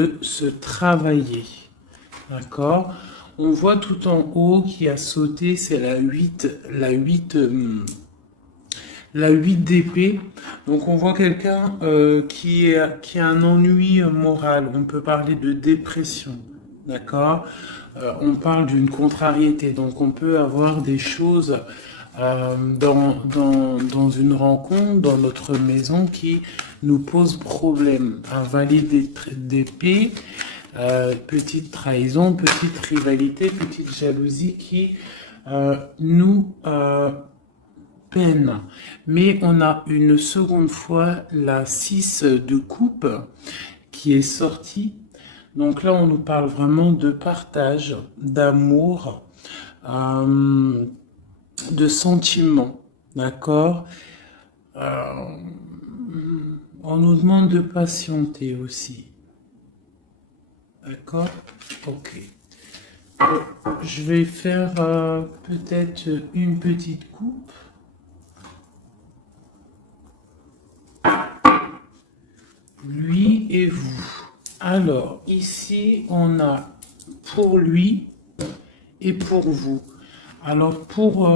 de se travailler. D'accord? On voit tout en haut qui a sauté, c'est la 8 d'épée. Donc on voit quelqu'un qui a un ennui moral. On peut parler de dépression. D'accord? On parle d'une contrariété. Donc on peut avoir des choses dans une rencontre, dans notre maison, qui nous posent problème. Un valet d'épée, petite trahison, petite rivalité, petite jalousie qui nous peine. Mais on a une seconde fois la 6 de coupe qui est sortie. Donc là, on nous parle vraiment de partage, d'amour, de sentiments. D'accord? On nous demande de patienter aussi. D'accord? Ok. Je vais faire peut-être une petite coupe. Lui et vous. Alors, ici, on a pour lui et pour vous. Alors, pour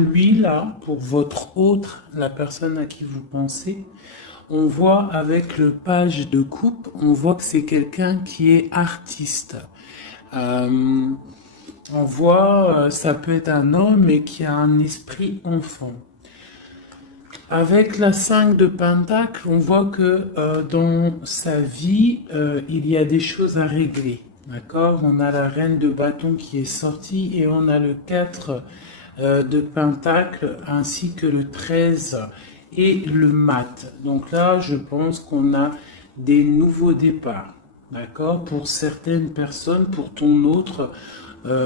lui, là, pour votre autre, la personne à qui vous pensez, on voit avec le page de coupe, on voit que c'est quelqu'un qui est artiste. On voit, ça peut être un homme et qui a un esprit enfant. Avec la 5 de Pentacle, on voit que dans sa vie, il y a des choses à régler. D'accord? On a la reine de bâton qui est sortie et on a le 4 de Pentacle ainsi que le 13 et le mat. Donc là, je pense qu'on a des nouveaux départs. D'accord? Pour certaines personnes, pour ton autre,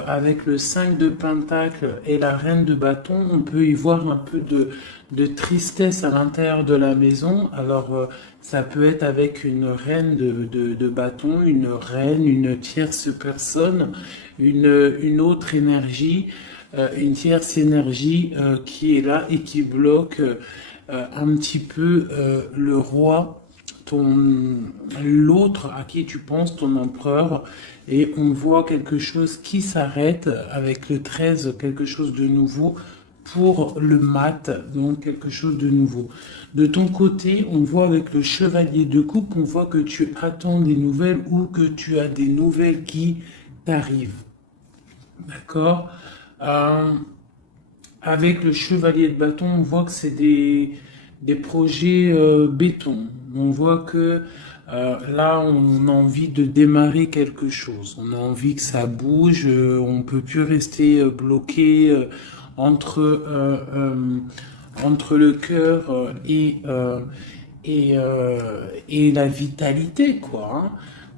avec le 5 de Pentacle et la reine de bâton, on peut y voir un peu de tristesse à l'intérieur de la maison. Alors, ça peut être avec une reine de bâton, une reine, une tierce personne, une autre énergie, une tierce énergie qui est là et qui bloque un petit peu le roi, l'autre à qui tu penses, ton empereur, et on voit quelque chose qui s'arrête avec le 13, quelque chose de nouveau pour le mat, donc quelque chose de nouveau. De ton côté, on voit avec le chevalier de coupe, on voit que tu attends des nouvelles ou que tu as des nouvelles qui t'arrivent. D'accord? Avec le chevalier de bâton, on voit que c'est des projets béton. On voit que là, on a envie de démarrer quelque chose. On a envie que ça bouge. On peut plus rester bloqué entre le cœur et la vitalité, quoi. Hein.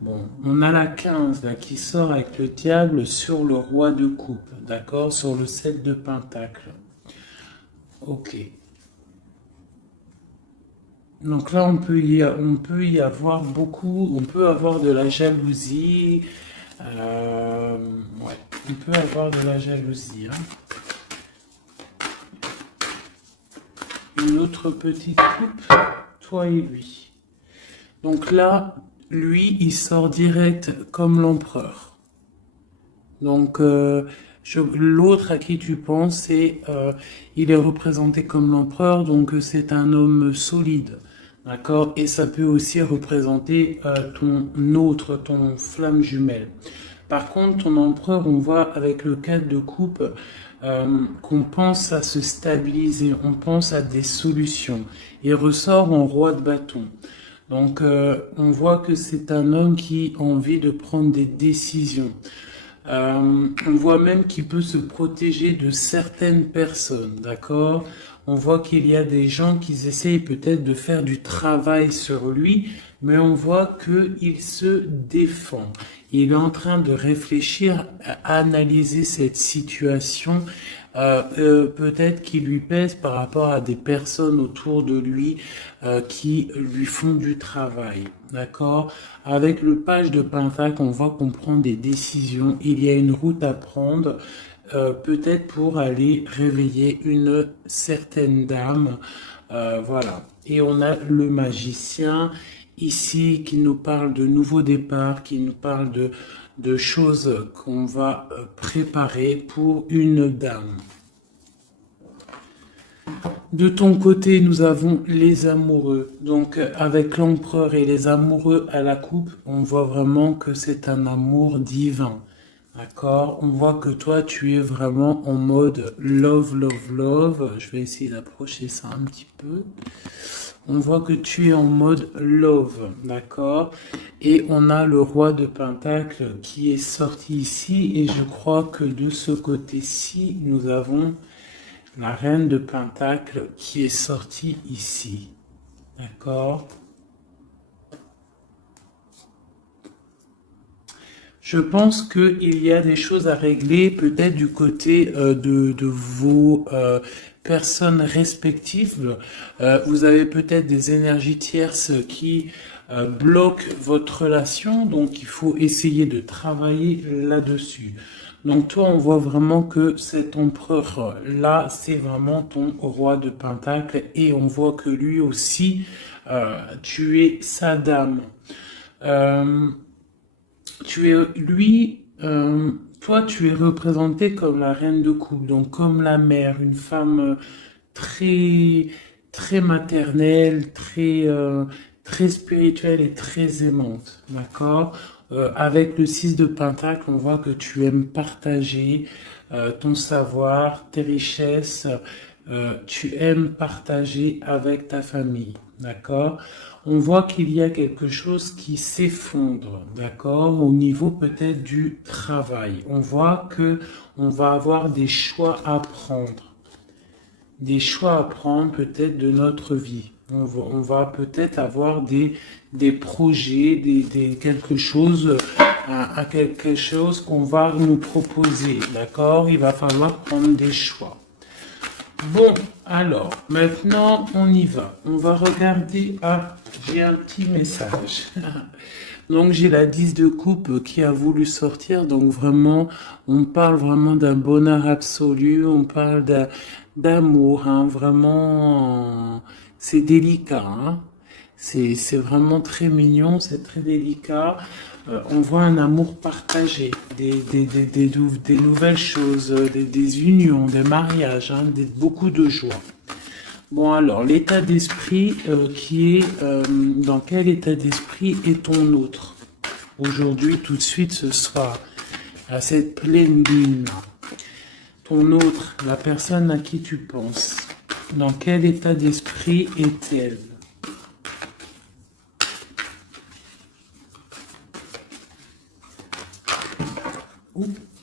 Bon, on a la 15 là, qui sort avec le diable sur le roi de coupe, d'accord, sur le 7 de pentacle. Ok. Donc là, on peut y avoir beaucoup, on peut avoir de la jalousie. Ouais, on peut avoir de la jalousie. Hein. Une autre petite coupe, toi et lui. Donc là, lui, il sort direct comme l'empereur. Donc, l'autre à qui tu penses, il est représenté comme l'empereur, donc c'est un homme solide. D'accord? Et ça peut aussi représenter ton flamme jumelle. Par contre, ton empereur, on voit avec le 4 de coupe qu'on pense à se stabiliser, on pense à des solutions. Il ressort en roi de bâton. Donc, on voit que c'est un homme qui a envie de prendre des décisions. On voit même qu'il peut se protéger de certaines personnes, d'accord? On voit qu'il y a des gens qui essayent peut-être de faire du travail sur lui, mais on voit qu'il se défend. Il est en train de réfléchir, à analyser cette situation, peut-être qui lui pèse par rapport à des personnes autour de lui qui lui font du travail. D'accord? Avec le page de Pentacle, on voit qu'on prend des décisions. Il y a une route à prendre, peut-être pour aller réveiller une certaine dame. Voilà. Et on a le magicien ici qui nous parle de nouveaux départs, qui nous parle de choses qu'on va préparer pour une dame. De ton côté, nous avons les amoureux. Donc, avec l'empereur et les amoureux à la coupe, on voit vraiment que c'est un amour divin. D'accord? On voit que toi, tu es vraiment en mode love, love, love. Je vais essayer d'approcher ça un petit peu. On voit que tu es en mode love, d'accord? Et on a le roi de Pentacle qui est sorti ici. Et je crois que de ce côté-ci, nous avons la reine de Pentacle qui est sortie ici. D'accord? Je pense qu'il y a des choses à régler peut-être du côté de vos personnes respectives. Vous avez peut-être des énergies tierces qui bloquent votre relation, donc il faut essayer de travailler là-dessus. Donc toi, on voit vraiment que cet empereur-là, c'est vraiment ton roi de Pentacle et on voit que lui aussi, tu es sa dame. Toi, tu es représentée comme la reine de coupe, donc comme la mère, une femme très, très maternelle, très spirituelle et très aimante, d'accord? Avec le 6 de Pentacle, on voit que tu aimes partager ton savoir, tes richesses, tu aimes partager avec ta famille, d'accord? On voit qu'il y a quelque chose qui s'effondre, d'accord, au niveau peut-être du travail. On voit que on va avoir des choix à prendre peut-être de notre vie. On va peut-être avoir des projets, quelque chose, à quelque chose qu'on va nous proposer, d'accord? Il va falloir prendre des choix. Bon, alors, maintenant, on y va. On va regarder. Ah, j'ai un petit message. Donc, j'ai la 10 de coupe qui a voulu sortir. Donc, vraiment, on parle vraiment d'un bonheur absolu. On parle d'amour, hein, vraiment. C'est délicat, hein. C'est vraiment très mignon, c'est très délicat. On voit un amour partagé, des nouvelles choses, des unions, des mariages, hein, beaucoup de joie. Bon alors, l'état d'esprit dans quel état d'esprit est ton autre? Aujourd'hui, tout de suite, ce soir, à cette pleine lune, ton autre, la personne à qui tu penses, dans quel état d'esprit est-elle?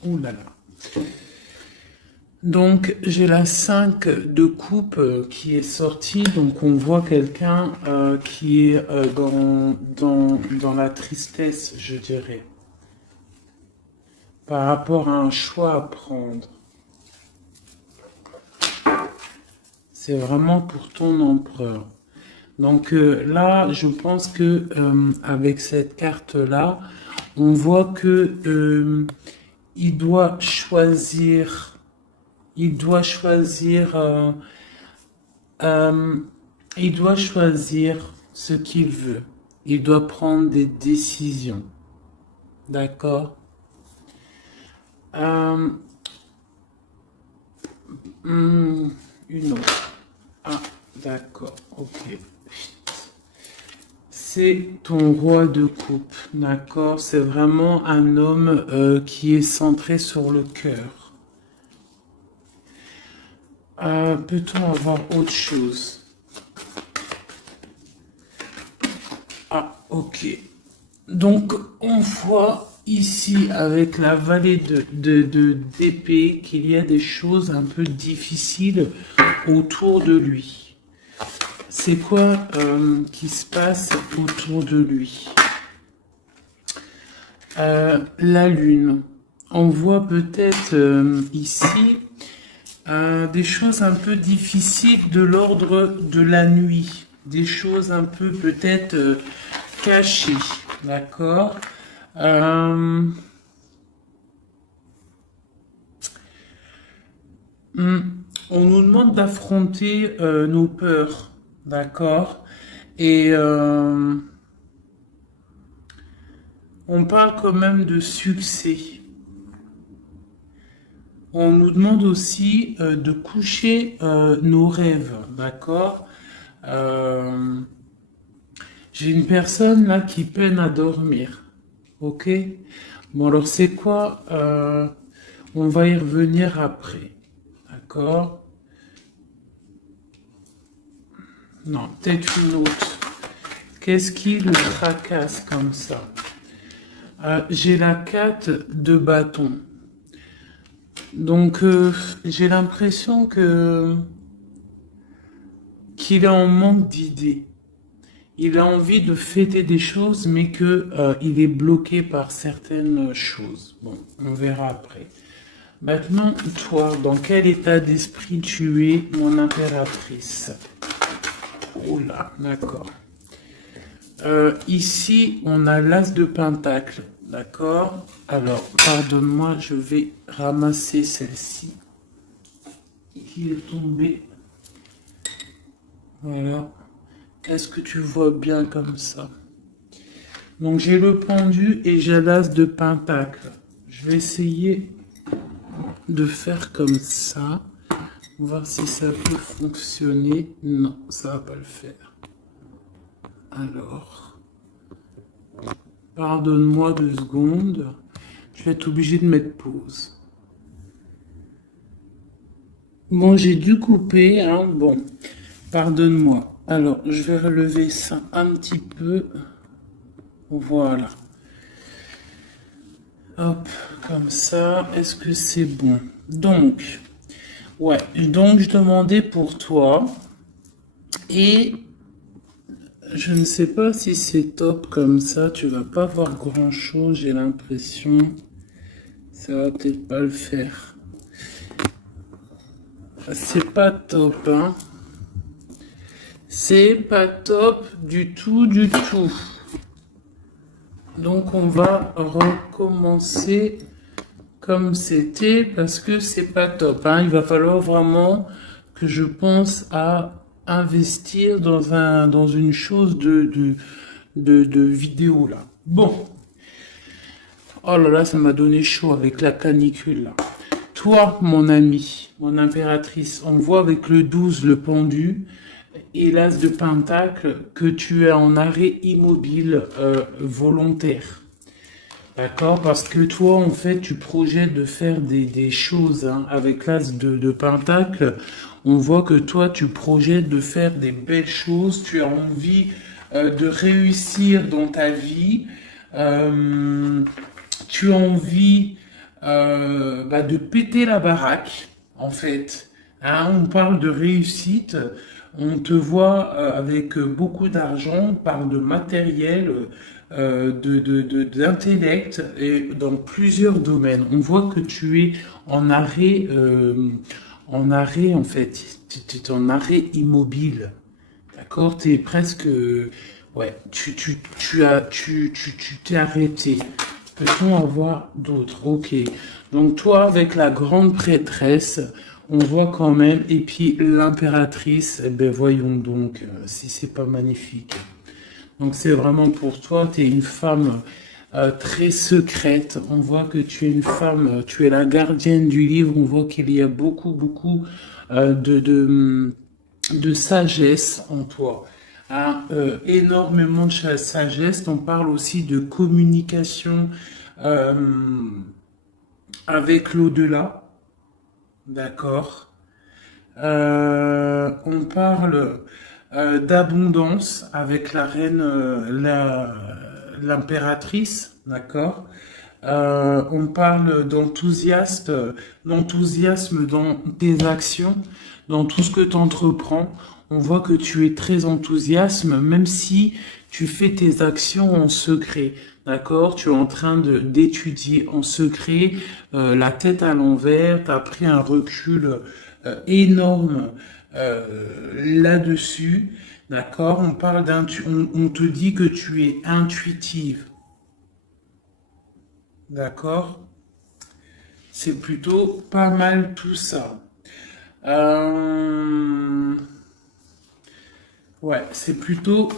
Ouh là là. Donc j'ai la 5 de coupe qui est sortie. Donc on voit quelqu'un qui est dans la tristesse, je dirais. Par rapport à un choix à prendre. C'est vraiment pour ton empereur. Donc là, je pense que avec cette carte-là, on voit que il doit choisir, il doit choisir, il doit choisir ce qu'il veut. Il doit prendre des décisions. D'accord? Une autre. Ah, d'accord, ok. C'est ton roi de coupe, d'accord? C'est vraiment un homme qui est centré sur le cœur. Peut-on avoir autre chose? Ah, ok. Donc, on voit ici, avec la vallée d'épée, qu'il y a des choses un peu difficiles autour de lui. C'est quoi qui se passe autour de lui? La lune. On voit peut-être ici des choses un peu difficiles de l'ordre de la nuit. Des choses un peu peut-être cachées. D'accord? On nous demande d'affronter nos peurs. D'accord? Et On parle quand même de succès. On nous demande aussi de coucher nos rêves, d'accord? Euh, j'ai une personne là qui peine à dormir, ok? Bon alors c'est quoi? On va y revenir après, d'accord? Non, peut-être une autre. Qu'est-ce qui le tracasse comme ça? J'ai la 4 de bâton. Donc j'ai l'impression que qu'il est en manque d'idées. Il a envie de fêter des choses, mais que il est bloqué par certaines choses. Bon, on verra après. Maintenant, toi, dans quel état d'esprit tu es, mon impératrice? Oula, d'accord. Ici, on a l'as de pentacle, d'accord? Alors, pardonne-moi, je vais ramasser celle-ci qui est tombée. Voilà. Est-ce que tu vois bien comme ça? Donc, j'ai le pendu et j'ai l'as de pentacle. Je vais essayer de faire comme ça. Voir si ça peut fonctionner. Non, ça va pas le faire. Alors, pardonne-moi 2 secondes. Je vais être obligé de mettre pause. Bon, j'ai dû couper, hein. Bon, pardonne-moi. Alors, je vais relever ça un petit peu. Voilà. Hop, comme ça. Est-ce que c'est bon? Donc, ouais. Donc, je demandais pour toi. Et je ne sais pas si c'est top comme ça. Tu vas pas voir grand-chose, j'ai l'impression. Ça va peut-être pas le faire. C'est pas top, hein. C'est pas top du tout, du tout. Donc on va recommencer comme c'était parce que c'est pas top, hein. Il va falloir vraiment que je pense à investir dans une chose de vidéo là. Bon. Oh là là, ça m'a donné chaud avec la canicule là. Toi, mon ami, mon impératrice, on voit avec le 12, le pendu, et l'as de pentacle, que tu es en arrêt immobile volontaire. D'accord? Parce que toi, en fait, tu projettes de faire des choses, hein. Avec l'as de pentacle, on voit que toi, tu projettes de faire des belles choses, tu as envie de réussir dans ta vie. Euh, Tu as envie de péter la baraque, en fait. Hein, on parle de réussite, on te voit avec beaucoup d'argent, on parle de matériel, d'intellect, et dans plusieurs domaines. On voit que tu es en arrêt en fait, tu es en arrêt immobile. D'accord? Tu es presque, ouais, tu t'es arrêté. Peut-on avoir d'autres? Ok. Donc toi, avec la grande prêtresse, on voit quand même, et puis l'impératrice, eh ben voyons donc si c'est pas magnifique. Donc c'est vraiment pour toi, tu es une femme très secrète. On voit que tu es une femme, tu es la gardienne du livre. On voit qu'il y a beaucoup de sagesse en toi. Hein, énormément de sagesse. On parle aussi de communication euh, avec l'au-delà. D'accord. On parle d'abondance avec la reine, l'impératrice, d'accord. On parle d'enthousiasme dans tes actions, dans tout ce que tu entreprends. On voit que tu es très enthousiaste, même si tu fais tes actions en secret. D'accord? Tu es en train d'étudier en secret, la tête à l'envers, tu as pris un recul énorme là-dessus. D'accord? On te dit que tu es intuitive. D'accord? C'est plutôt pas mal tout ça. Euh, Ouais, c'est plutôt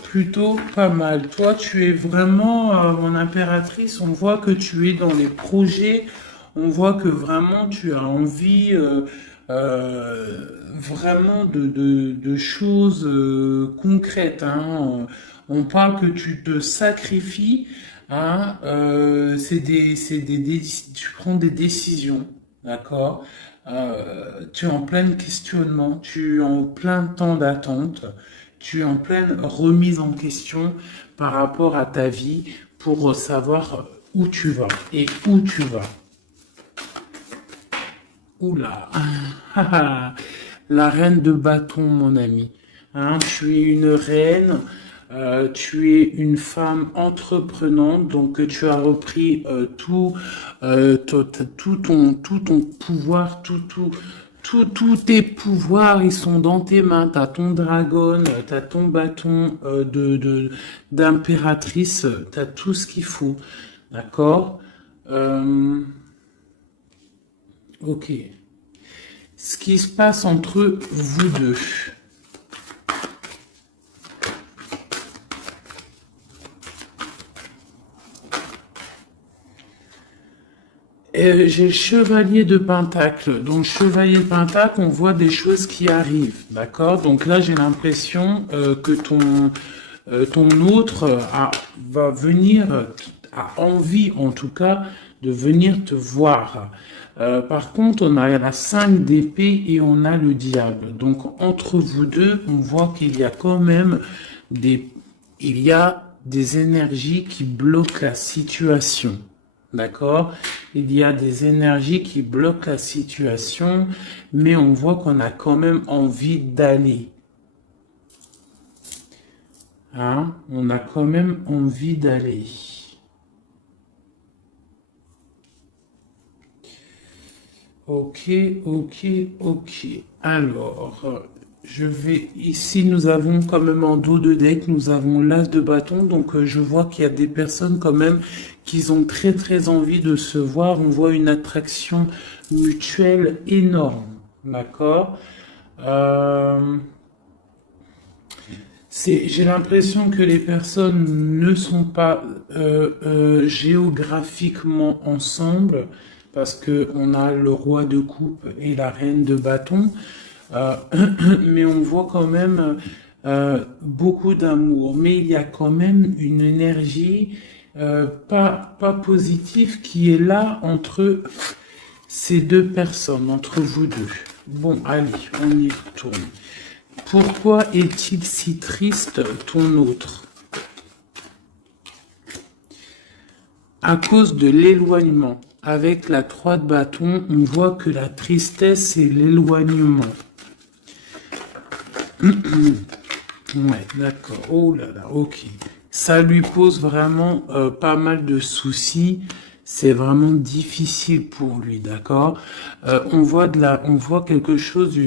pas mal. Toi, tu es vraiment, mon impératrice, on voit que tu es dans les projets, on voit que vraiment tu as envie vraiment de choses concrètes, hein. On parle que tu te sacrifies, hein, tu prends des décisions, d'accord? Tu es en plein questionnement, tu es en plein temps d'attente. Tu es en pleine remise en question par rapport à ta vie pour savoir où tu vas et où tu vas. Oula, la reine de bâton, mon ami. Hein, tu es une reine, tu es une femme entreprenante, donc tu as repris tout ton pouvoir, tous tes pouvoirs, ils sont dans tes mains. T'as ton dragon, t'as ton bâton d'impératrice, t'as tout ce qu'il faut, d'accord? Euh, ok. Ce qui se passe entre vous deux. J'ai le chevalier de Pentacle. Donc, chevalier de Pentacle, on voit des choses qui arrivent. D'accord? Donc là, j'ai l'impression que ton autre va venir, a envie en tout cas, de venir te voir. Par contre, on a la 5 d'épée et on a le diable. Donc, entre vous deux, on voit qu'il y a quand même il y a des énergies qui bloquent la situation. D'accord? Il y a des énergies qui bloquent la situation, mais on voit qu'on a quand même envie d'aller. Hein? On a quand même envie d'aller. Ok, ok, ok. Alors, ici, nous avons quand même en dos de deck, nous avons l'as de bâton. Donc, je vois qu'il y a des personnes quand même qui ont très très envie de se voir. On voit une attraction mutuelle énorme. D'accord? Euh, j'ai l'impression que les personnes ne sont pas géographiquement ensemble parce que on a le roi de coupe et la reine de bâton, Euh, mais on voit quand même beaucoup d'amour. Mais il y a quand même une énergie pas positive qui est là entre ces deux personnes, entre vous deux. Bon, allez, on y retourne. Pourquoi est-il si triste, ton autre? À cause de l'éloignement. Avec la 3 de bâton, on voit que la tristesse, c'est l'éloignement. Ouais, d'accord. Oh là là, ok. Ça lui pose vraiment pas mal de soucis. C'est vraiment difficile pour lui, d'accord. On voit quelque chose,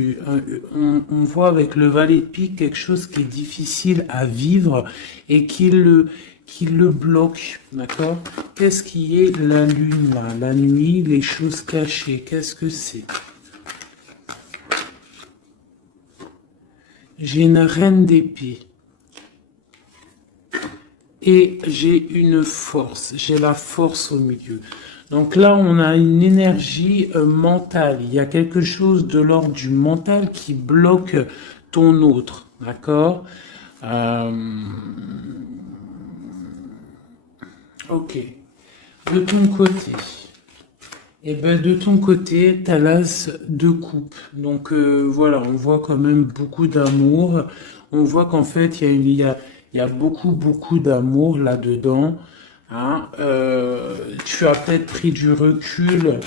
on voit avec le valet de pique quelque chose qui est difficile à vivre et qui le bloque, d'accord. Qu'est-ce qui est la lune là, la nuit, les choses cachées, qu'est-ce que c'est? J'ai une reine d'épée. Et j'ai une force. J'ai la force au milieu. Donc là, on a une énergie mentale. Il y a quelque chose de l'ordre du mental qui bloque ton autre. D'accord? Ok. De ton côté. Et ben de ton côté, t'as l'as de coupe. Donc voilà, on voit quand même beaucoup d'amour. On voit qu'en fait, il y a beaucoup d'amour là-dedans. Hein. Tu as peut-être pris du recul.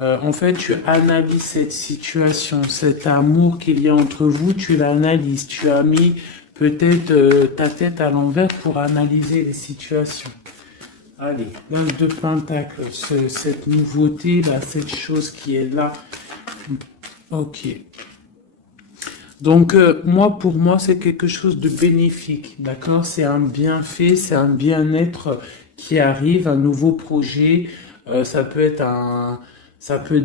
En fait, tu analyses cette situation, cet amour qu'il y a entre vous, tu l'analyses. Tu as mis peut-être ta tête à l'envers pour analyser les situations. Allez, l'as de pentacle, cette nouveauté là, cette chose qui est là. Ok. Donc moi, pour moi, c'est quelque chose de bénéfique, d'accord? C'est un bienfait, c'est un bien-être qui arrive, un nouveau projet. Ça peut être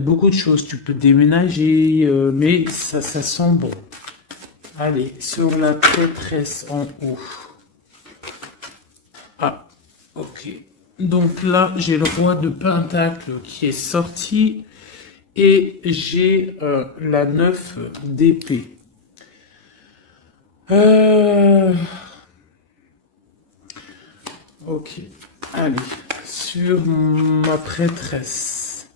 beaucoup de choses. Tu peux déménager, mais ça sent bon. Allez, sur la prêtresse en haut. Ah, ok. Donc là, j'ai le roi de Pentacle qui est sorti et j'ai la 9 d'épée. Ok, allez, sur ma prêtresse,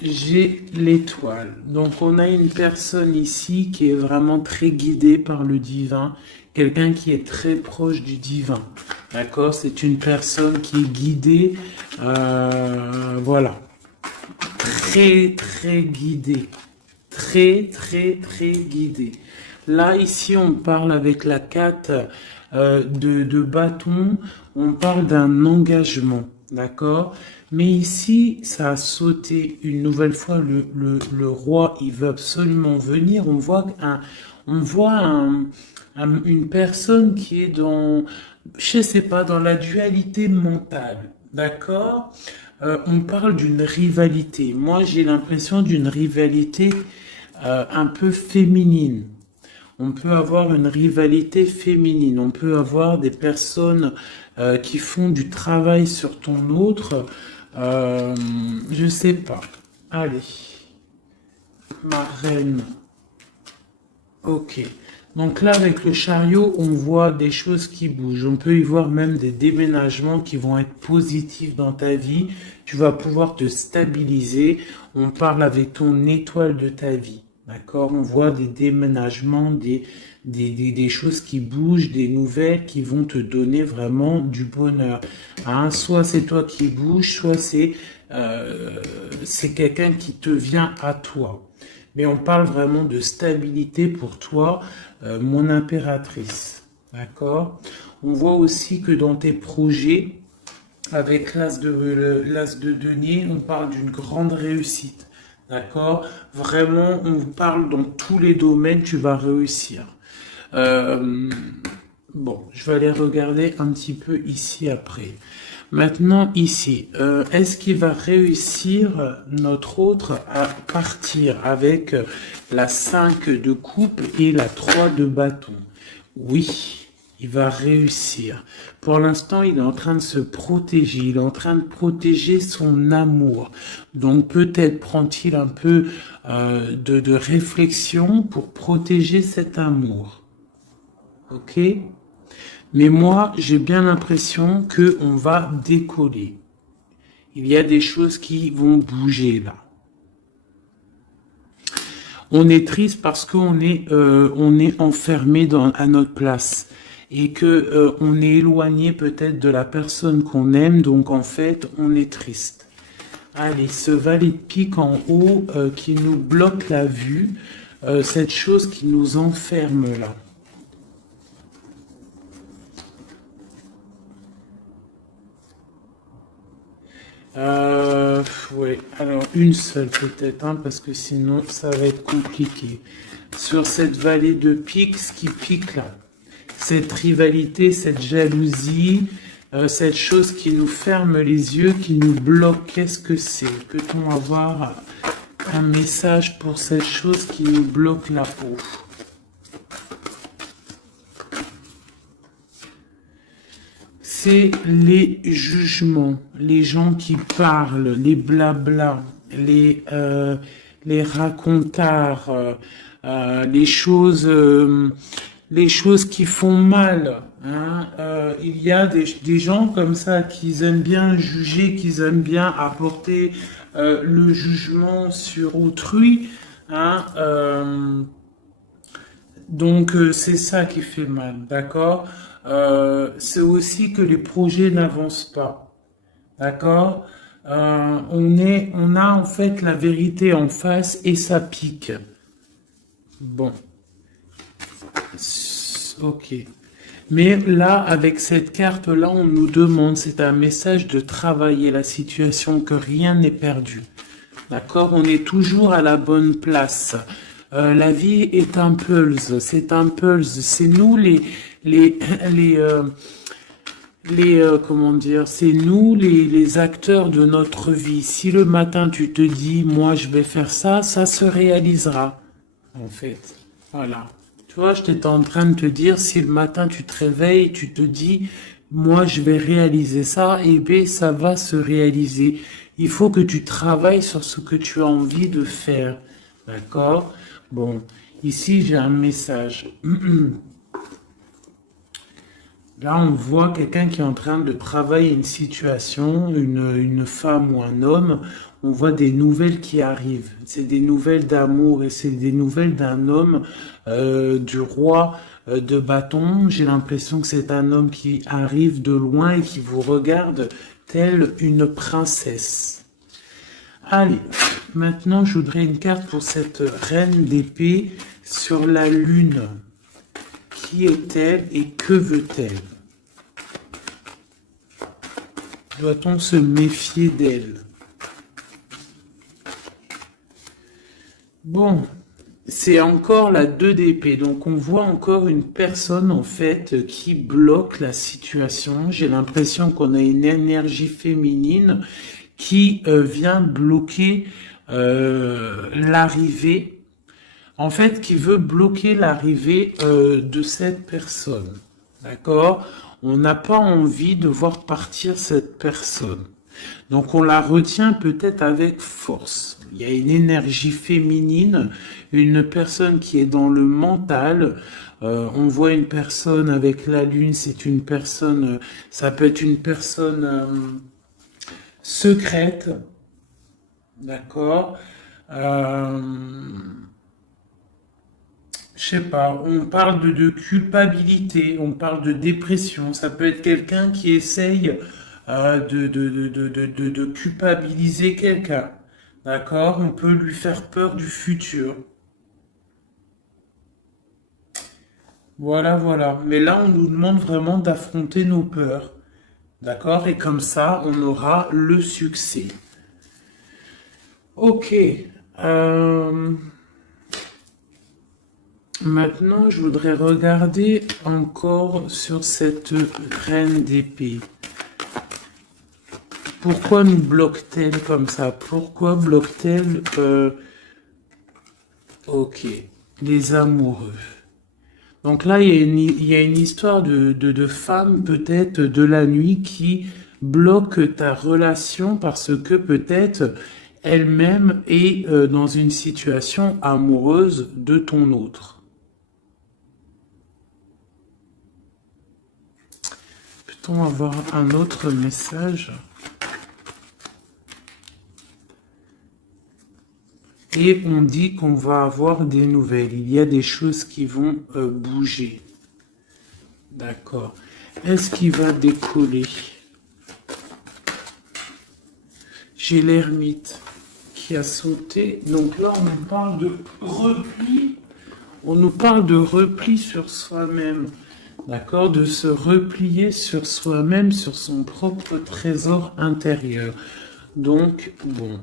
j'ai l'étoile. Donc on a une personne ici qui est vraiment très guidée par le divin, quelqu'un qui est très proche du divin. D'accord? C'est une personne qui est guidée, voilà, très très guidée, très guidée. Là, ici, on parle avec la 4 de bâton, on parle d'un engagement, d'accord? Mais ici, ça a sauté une nouvelle fois, le roi, il veut absolument venir, une personne qui est dans, je sais pas, dans la dualité mentale, d'accord? On parle d'une rivalité. Moi, j'ai l'impression d'une rivalité un peu féminine. On peut avoir une rivalité féminine. On peut avoir des personnes qui font du travail sur ton autre. Je sais pas. Allez, ma reine. Ok. Donc là, avec le chariot, on voit des choses qui bougent. On peut y voir même des déménagements qui vont être positifs dans ta vie. Tu vas pouvoir te stabiliser. On parle avec ton étoile de ta vie. D'accord? On voit des déménagements, des choses qui bougent, des nouvelles qui vont te donner vraiment du bonheur. Hein? Soit c'est toi qui bouges, soit c'est quelqu'un qui te vient à toi. Mais on parle vraiment de stabilité pour toi, mon impératrice. D'accord? On voit aussi que dans tes projets, avec l'as de denier, on parle d'une grande réussite. D'accord? Vraiment, on parle dans tous les domaines, tu vas réussir. Bon, je vais aller regarder un petit peu ici après. Maintenant, ici, est-ce qu'il va réussir, notre autre, à partir avec la 5 de coupe et la 3 de bâton? Oui, il va réussir. Pour l'instant, il est en train de se protéger. Il est en train de protéger son amour. Donc, peut-être prend-il un peu de réflexion pour protéger cet amour. Ok? Mais moi, j'ai bien l'impression que on va décoller. Il y a des choses qui vont bouger là. On est triste parce qu'on on est enfermé à notre place et que on est éloigné peut-être de la personne qu'on aime. Donc en fait, on est triste. Allez, ce valet de pique en haut qui nous bloque la vue, cette chose qui nous enferme là. Ouais, alors une seule peut-être, hein, parce que sinon ça va être compliqué. Sur cette vallée de pique, ce qui pique là, cette rivalité, cette jalousie, cette chose qui nous ferme les yeux, qui nous bloque, qu'est-ce que c'est? Peut-on avoir un message pour cette chose qui nous bloque la peau? C'est les jugements, les gens qui parlent, les blablas, les racontards, les choses qui font mal. Hein. Il y a des gens comme ça qui aiment bien juger, qui aiment bien apporter le jugement sur autrui. Hein. Donc c'est ça qui fait mal, d'accord? C'est aussi que les projets n'avancent pas, d'accord? On a en fait la vérité en face et ça pique. Bon, ok. Mais là, avec cette carte-là, on nous demande, c'est un message de travailler la situation, que rien n'est perdu. D'accord? On est toujours à la bonne place. La vie est un pulse, c'est un pulse. C'est nous les comment dire, c'est nous les acteurs de notre vie. Si le matin tu te dis, moi je vais faire ça, ça se réalisera. en fait. Voilà. Tu vois, j'étais en train de te dire, si le matin tu te réveilles, tu te dis, moi je vais réaliser ça, et bien ça va se réaliser. Il faut que tu travailles sur ce que tu as envie de faire. D'accord? Bon, ici j'ai un message. Là, on voit quelqu'un qui est en train de travailler une situation, une femme ou un homme. On voit des nouvelles qui arrivent. C'est des nouvelles d'amour et c'est des nouvelles d'un homme, du roi de bâton. J'ai l'impression que c'est un homme qui arrive de loin et qui vous regarde telle une princesse. Allez, maintenant je voudrais une carte pour cette reine d'épée sur la lune. Qui est-elle et que veut-elle? Doit-on se méfier d'elle? Bon, c'est encore la 2 d'épée. Donc on voit encore une personne en fait qui bloque la situation. J'ai l'impression qu'on a une énergie féminine qui vient bloquer l'arrivée. En fait, qui veut bloquer l'arrivée de cette personne. D'accord? On n'a pas envie de voir partir cette personne. Donc on la retient peut-être avec force. Il y a une énergie féminine, une personne qui est dans le mental. On voit une personne avec la lune, c'est une personne, ça peut être une personne secrète. D'accord? Je sais pas, on parle de culpabilité, on parle de dépression. Ça peut être quelqu'un qui essaye de culpabiliser quelqu'un. D'accord? On peut lui faire peur du futur. Voilà, voilà. Mais là, on nous demande vraiment d'affronter nos peurs. D'accord? Et comme ça, on aura le succès. Ok. Euh, Maintenant, je voudrais regarder encore sur cette reine d'épée. Pourquoi nous bloque-t-elle comme ça? Pourquoi bloque-t-elle ok, les amoureux. Donc là, il y a une histoire de femme peut-être de la nuit qui bloque ta relation parce que peut-être elle-même est dans une situation amoureuse de ton autre. Peut-on avoir un autre message? Et on dit qu'on va avoir des nouvelles. Il y a des choses qui vont bouger. D'accord. Est-ce qu'il va décoller? J'ai l'ermite qui a sauté. Donc là, on nous parle de repli. On nous parle de repli sur soi-même. D'accord? De se replier sur soi-même, sur son propre trésor intérieur. Donc, bon.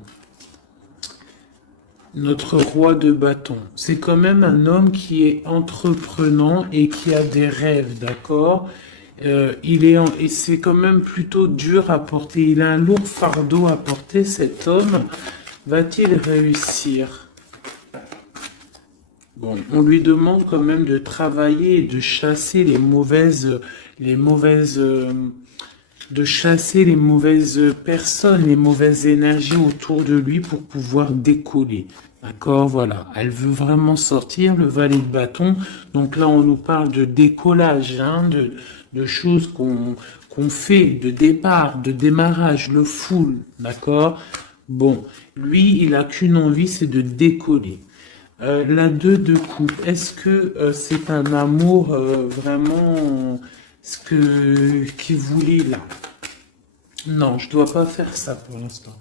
Notre roi de bâton. C'est quand même un homme qui est entreprenant et qui a des rêves, d'accord? Et c'est quand même plutôt dur à porter. Il a un lourd fardeau à porter, cet homme. Va-t-il réussir? Bon, on lui demande quand même de travailler et de chasser de chasser les mauvaises personnes, les mauvaises énergies autour de lui pour pouvoir décoller. D'accord, voilà. Elle veut vraiment sortir, le valet de bâton. Donc là, on nous parle de décollage, hein, de choses qu'on fait, de départ, de démarrage, le full. D'accord? Bon, lui, il a qu'une envie, c'est de décoller. La 2 de coupe, est-ce que c'est un amour vraiment qu'il voulait là? Non, je dois pas faire ça pour l'instant.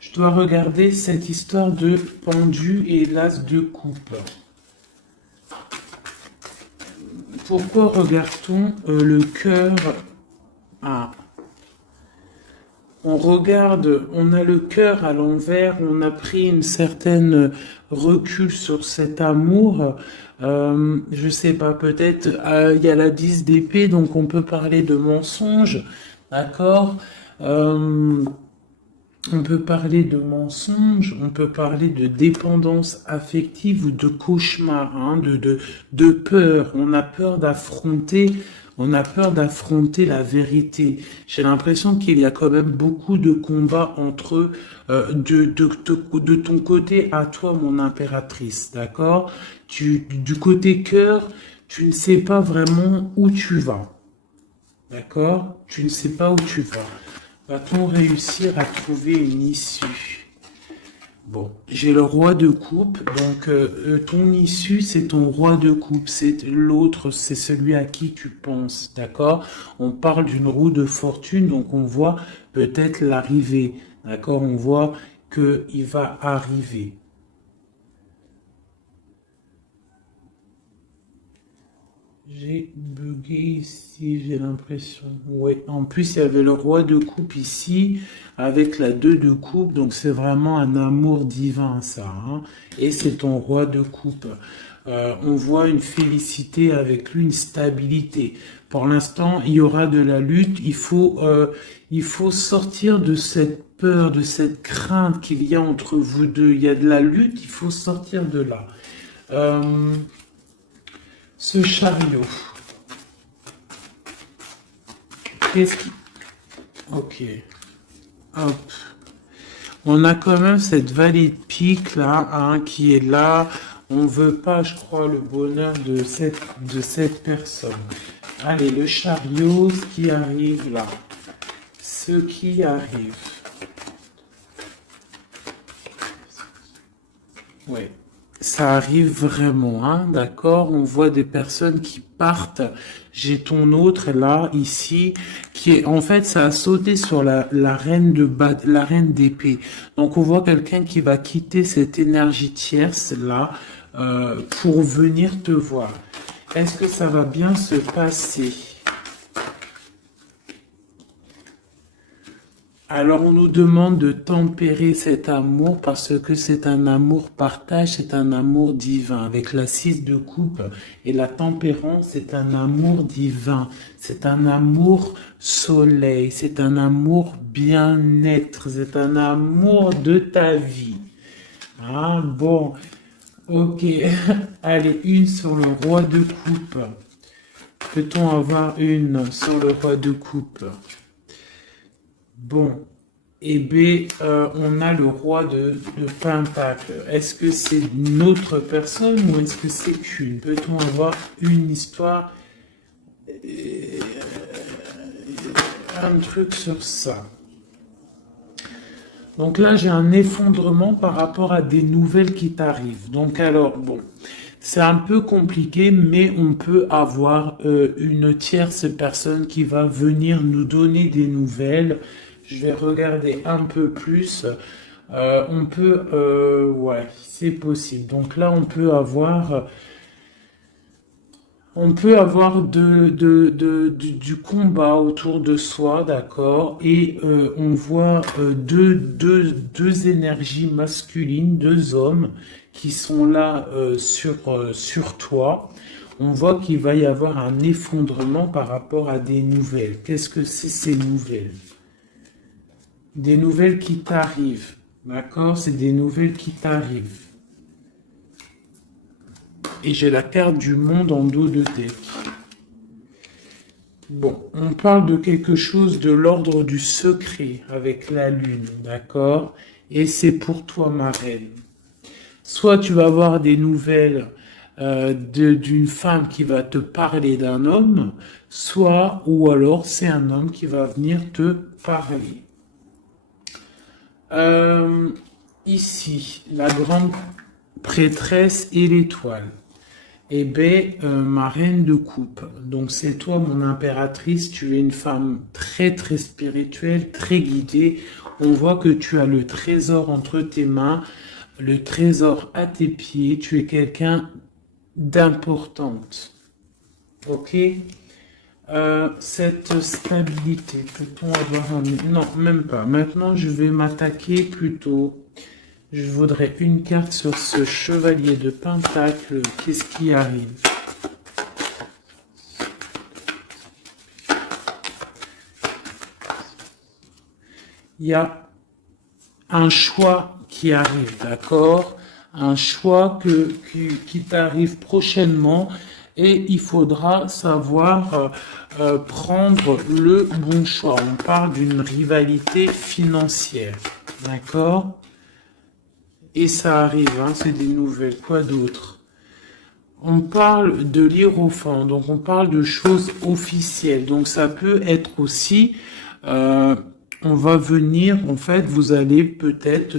Je dois regarder cette histoire de pendu et l'as de coupe. Pourquoi regarde-t-on le cœur? Ah, on regarde, on a le cœur à l'envers, on a pris une certaine recul sur cet amour. Je sais pas, peut-être il y a la 10 d'épée, donc on peut parler de mensonge, d'accord? On peut parler de mensonge, on peut parler de dépendance affective ou de cauchemar, hein, de peur. On a peur d'affronter la vérité. J'ai l'impression qu'il y a quand même beaucoup de combats entre eux, de ton côté à toi, mon impératrice, d'accord? Du côté cœur, tu ne sais pas vraiment où tu vas. D'accord? Tu ne sais pas où tu vas. Va-t-on réussir à trouver une issue? Bon, j'ai le roi de coupe, donc ton issue, c'est ton roi de coupe, c'est l'autre, c'est celui à qui tu penses, d'accord? On parle d'une roue de fortune, donc on voit peut-être l'arrivée, d'accord? On voit que il va arriver. J'ai bugué ici, j'ai l'impression. Ouais, en plus, il y avait le roi de coupe ici, avec la 2 de coupe, donc c'est vraiment un amour divin, ça, hein. Et c'est ton roi de coupe. On voit une félicité avec lui, une stabilité. Pour l'instant, il y aura de la lutte. Il faut sortir de cette peur, de cette crainte qu'il y a entre vous deux. Il y a de la lutte, il faut sortir de là. Euh, ce chariot. Qu'est-ce qui... Ok. Hop. On a quand même cette vallée de pique là, hein, qui est là. On veut pas, je crois, le bonheur de cette personne. Allez, le chariot, ce qui arrive là. Ce qui arrive. Ouais. Ça arrive vraiment, hein, d'accord? On voit des personnes qui partent. J'ai ton autre là, ici, qui est, en fait, ça a sauté sur la reine la reine d'épée. Donc, on voit quelqu'un qui va quitter cette énergie tierce là, pour venir te voir. Est-ce que ça va bien se passer? Alors on nous demande de tempérer cet amour parce que c'est un amour partage, c'est un amour divin. Avec la 6 de coupe et la tempérance, c'est un amour divin. C'est un amour soleil, c'est un amour bien-être, c'est un amour de ta vie. Ah bon, ok. Allez, une sur le roi de coupe. Peut-on avoir une sur le roi de coupe? Bon, et B, on a le roi de Pentacle. Est-ce que c'est une autre personne ou est-ce que c'est une? Peut-on avoir une histoire, un truc sur ça? Donc là, j'ai un effondrement par rapport à des nouvelles qui t'arrivent. Donc alors, bon, c'est un peu compliqué, mais on peut avoir une tierce personne qui va venir nous donner des nouvelles. Je vais regarder un peu plus. Ouais, c'est possible. Donc là, on peut avoir du combat autour de soi, d'accord? Et on voit deux énergies masculines, deux hommes qui sont là sur toi. On voit qu'il va y avoir un effondrement par rapport à des nouvelles. Qu'est-ce que c'est ces nouvelles? Des nouvelles qui t'arrivent, d'accord? C'est des nouvelles qui t'arrivent. Et j'ai la carte du monde en dos de deck. Bon, on parle de quelque chose de l'ordre du secret avec la lune, d'accord? Et c'est pour toi, ma reine. Soit tu vas avoir des nouvelles d'une femme qui va te parler d'un homme, soit, ou alors c'est un homme qui va venir te parler. Euh, Ici, la grande prêtresse et l'étoile. Eh bien, ma reine de coupe. Donc, c'est toi, mon impératrice. Tu es une femme très, très spirituelle, très guidée. On voit que tu as le trésor entre tes mains, le trésor à tes pieds. Tu es quelqu'un d'importante. Ok? Cette stabilité, peut-on avoir un... Non, même pas. Maintenant, je vais m'attaquer plutôt. Je voudrais une carte sur ce chevalier de Pentacle. Qu'est-ce qui arrive? Il y a un choix qui arrive, d'accord? Un choix qui t'arrive prochainement et il faudra savoir prendre le bon choix. On parle d'une rivalité financière, d'accord? Et ça arrive, hein, c'est des nouvelles. Quoi d'autre? On parle de l'hiérophant, donc on parle de choses officielles. Donc ça peut être aussi, on va venir, en fait, vous allez peut-être,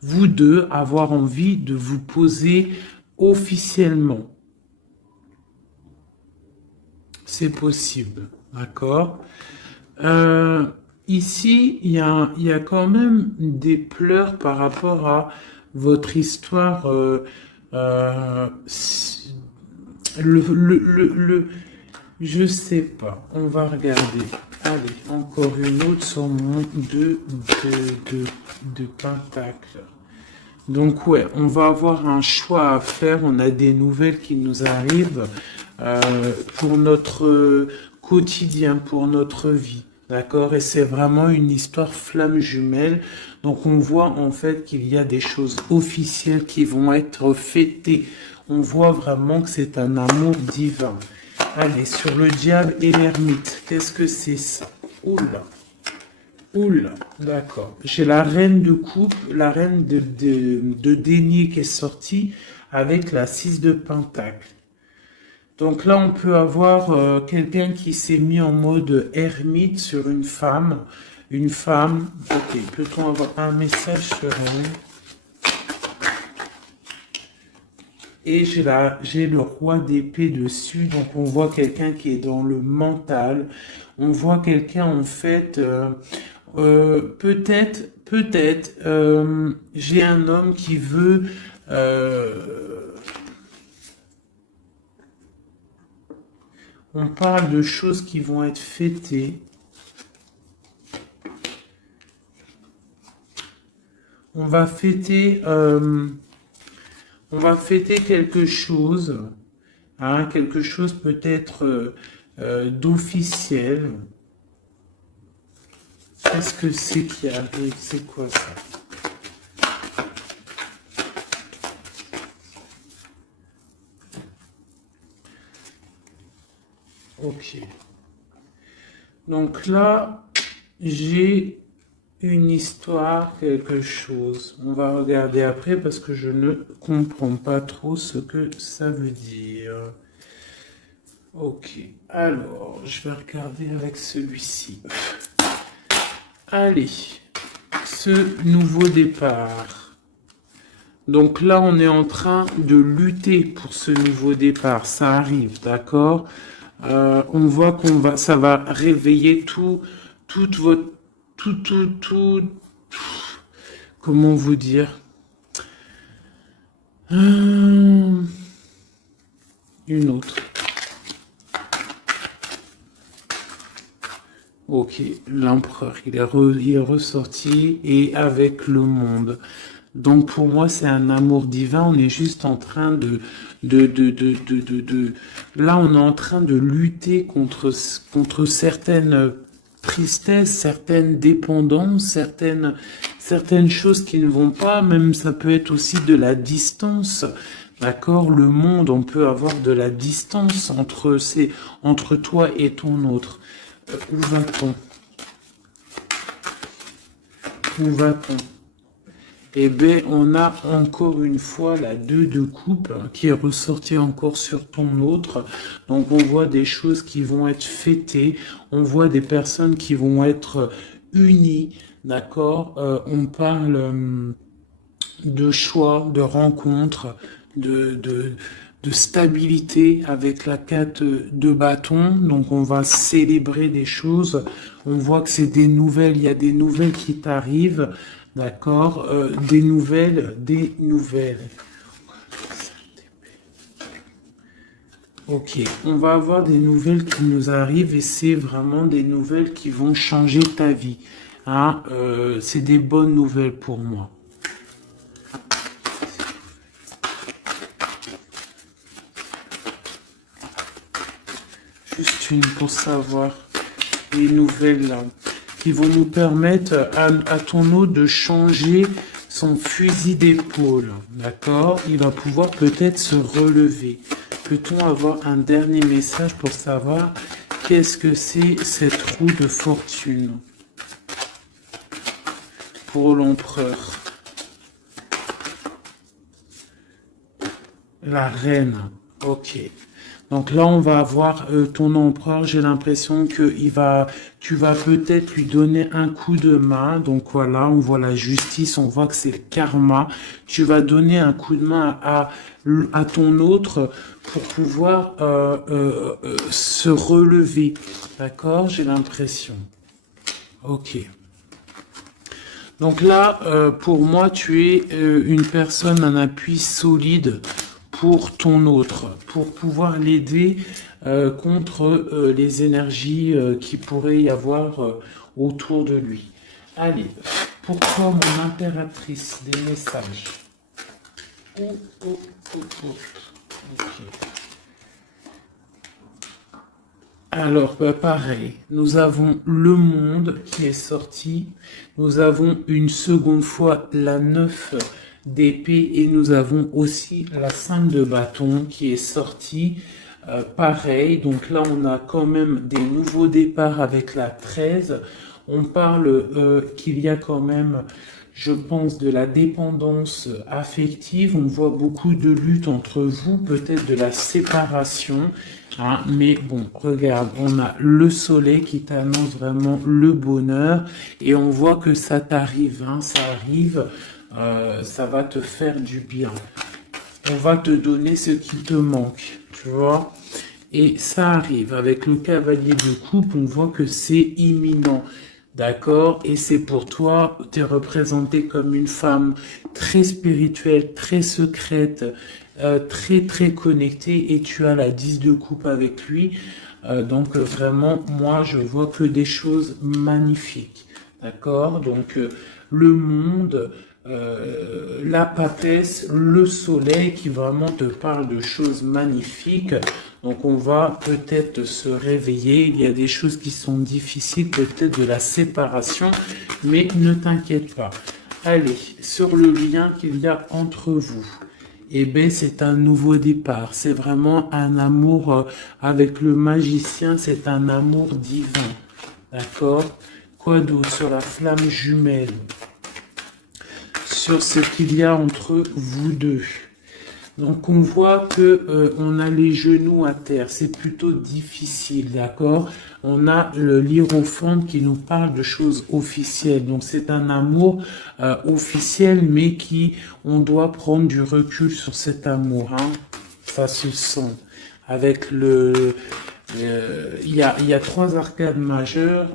vous deux, avoir envie de vous poser officiellement. C'est possible, d'accord? Ici, il y a quand même des pleurs par rapport à votre histoire. Je sais pas. On va regarder. Allez, encore une autre sur mon de pentacle. Donc ouais, on va avoir un choix à faire. On a des nouvelles qui nous arrivent pour notre quotidien, pour notre vie. D'accord? Et c'est vraiment une histoire flamme jumelle. Donc on voit en fait qu'il y a des choses officielles qui vont être fêtées. On voit vraiment que c'est un amour divin. Allez, sur le diable et l'ermite. Qu'est-ce que c'est ça? Oula. Oula, d'accord. J'ai la reine de coupe, la reine de denier qui est sortie avec la 6 de pentacle. Donc là, on peut avoir quelqu'un qui s'est mis en mode ermite sur une femme. Une femme. Ok, peut-on avoir un message sur elle? Et j'ai le roi d'épée dessus. Donc on voit quelqu'un qui est dans le mental. On voit quelqu'un en fait. Peut-être, j'ai un homme qui veut. On parle de choses qui vont être fêtées. On va fêter quelque chose, hein, quelque chose peut-être d'officiel. Qu'est-ce que c'est qui arrive? C'est quoi ça? Ok. Donc là, j'ai une histoire, quelque chose. On va regarder après parce que je ne comprends pas trop ce que ça veut dire. Ok. Alors, je vais regarder avec celui-ci. Allez. Ce nouveau départ. Donc là, on est en train de lutter pour ce nouveau départ. Ça arrive, d'accord? On voit ça va réveiller toute votre, comment vous dire? Une autre. Ok, l'empereur, il est ressorti et avec le monde. Donc pour moi, c'est un amour divin. On est juste en train là, on est en train de lutter contre certaines tristesses, certaines dépendances, certaines choses qui ne vont pas. Même ça peut être aussi de la distance. D'accord? Le monde, on peut avoir de la distance entre toi et ton autre. Où va-t-on? Où va-t-on? Eh bien, on a encore une fois la 2 de coupe qui est ressortie encore sur ton autre. Donc, on voit des choses qui vont être fêtées. On voit des personnes qui vont être unies. D'accord? On parle de choix, de rencontres, de stabilité avec la 4 de bâton. Donc, on va célébrer des choses. On voit que c'est des nouvelles. Il y a des nouvelles qui t'arrivent. D'accord, des nouvelles. Ok, on va avoir des nouvelles qui nous arrivent et c'est vraiment des nouvelles qui vont changer ta vie. Hein, c'est des bonnes nouvelles pour moi. Juste une pour savoir les nouvelles là. qui vont nous permettre à ton hôte de changer son fusil d'épaule. D'accord? Il va pouvoir peut-être se relever. Peut-on avoir un dernier message pour savoir qu'est-ce que c'est cette roue de fortune pour l'empereur? La reine. Ok. Donc là, on va avoir ton empereur. J'ai l'impression que tu vas peut-être lui donner un coup de main. Donc voilà, on voit la justice, on voit que c'est le karma. Tu vas donner un coup de main à ton autre pour pouvoir se relever. D'accord? J'ai l'impression. Ok. Donc là, pour moi, tu es une personne, un appui solide pour ton autre, pour pouvoir l'aider contre les énergies qui pourraient y avoir autour de lui. Allez, pour toi, mon impératrice, des messages. Ok. Alors, pareil, nous avons le monde qui est sorti, nous avons une seconde fois la 9 d'épée et nous avons aussi la 5 de bâton qui est sortie. Pareil, donc là on a quand même des nouveaux départs avec la 13. On parle qu'il y a quand même, je pense, de la dépendance affective. On voit beaucoup de lutte entre vous, peut-être de la séparation. Hein, mais bon, regarde, on a le soleil qui t'annonce vraiment le bonheur. Et on voit que ça t'arrive, hein, ça arrive, ça va te faire du bien. On va te donner ce qui te manque, tu vois. Et ça arrive. Avec le cavalier de coupe, on voit que c'est imminent. D'accord? Et c'est pour toi, tu es représentée comme une femme très spirituelle, très secrète, très très connectée et tu as la 10 de coupe avec lui. Donc vraiment, moi, je vois que des choses magnifiques. D'accord? Donc le monde, la papesse, le soleil qui vraiment te parle de choses magnifiques. Donc on va peut-être se réveiller, il y a des choses qui sont difficiles, peut-être de la séparation, mais ne t'inquiète pas. Allez, sur le lien qu'il y a entre vous, eh bien c'est un nouveau départ, c'est vraiment un amour avec le magicien, c'est un amour divin. D'accord? Quoi d'autre sur la flamme jumelle? Sur ce qu'il y a entre vous deux. Donc on voit que on a les genoux à terre, c'est plutôt difficile, d'accord? On a le l'hiérophante qui nous parle de choses officielles. Donc c'est un amour officiel, mais on doit prendre du recul sur cet amour, hein? Ça se sent. Avec il y a trois arcades majeures.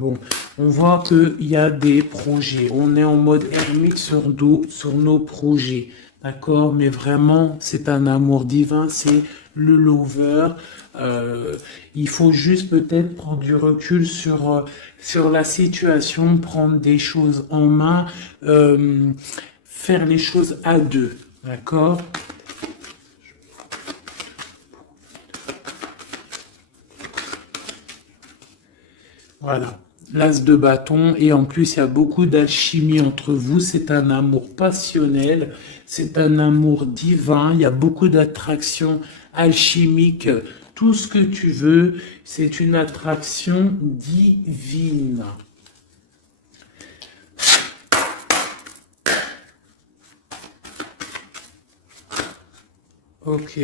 Bon, on voit qu'il y a des projets. On est en mode ermite sur nos projets. D'accord, mais vraiment, c'est un amour divin, c'est le lover. Il faut juste peut-être prendre du recul sur la situation, prendre des choses en main, faire les choses à deux. D'accord? Voilà. L'as de bâton et en plus il y a beaucoup d'alchimie entre vous, c'est un amour passionnel, c'est un amour divin, il y a beaucoup d'attraction alchimique, tout ce que tu veux, c'est une attraction divine. Ok.